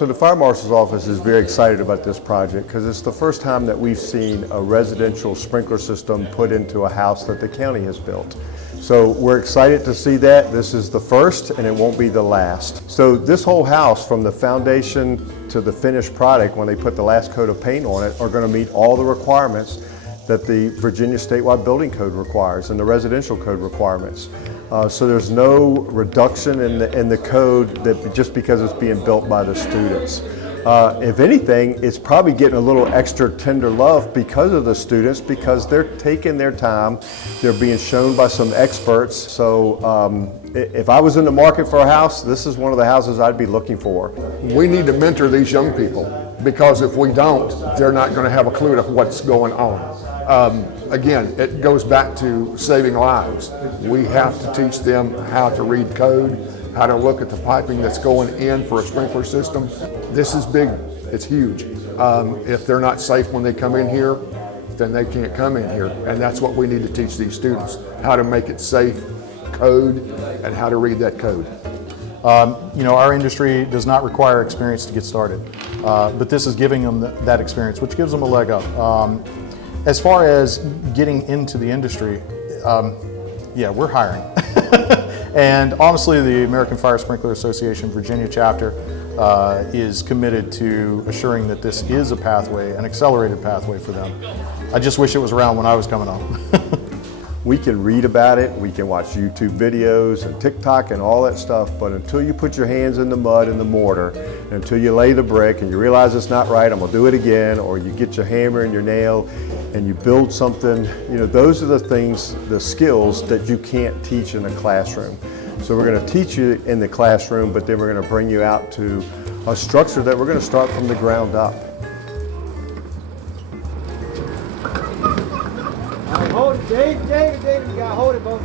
So the Fire Marshal's Office is very excited about this project because it's the first time that we've seen a residential sprinkler system put into a house that the county has built. So we're excited to see that. This is the first and it won't be the last. So this whole house, from the foundation to the finished product, when they put the last coat of paint on it, are going to meet all the requirements that the Virginia Statewide Building Code requires and the residential code requirements. So there's no reduction in the code that just because it's being built by the students. If anything, it's probably getting a little extra tender love because of the students, because they're taking their time, they're being shown by some experts. So if I was in the market for a house, this is one of the houses I'd be looking for. We need to mentor these young people, because if we don't, they're not going to have a clue to what's going on. Again, it goes back to saving lives. We have to teach them how to read code, how to look at the piping that's going in for a sprinkler system. This is big, it's huge. If they're not safe when they come in here, then they can't come in here. And that's what we need to teach these students, how to make it safe, code, and how to read that code. You know, our industry does not require experience to get started, but this is giving them that experience, which gives them a leg up. As far as getting into the industry, yeah, we're hiring. And honestly, the American Fire Sprinkler Association Virginia chapter is committed to assuring that this is a pathway, an accelerated pathway for them. I just wish it was around when I was coming on. We can read about it, we can watch YouTube videos and TikTok and all that stuff, but until you put your hands in the mud and the mortar, until you lay the brick and you realize it's not right, I'm gonna do it again, or you get your hammer and your nail and you build something, you know, those are the things, the skills that you can't teach in a classroom. So we're gonna teach you in the classroom, but then we're gonna bring you out to a structure that we're gonna start from the ground up. Hold it, Dave, you gotta hold it, both.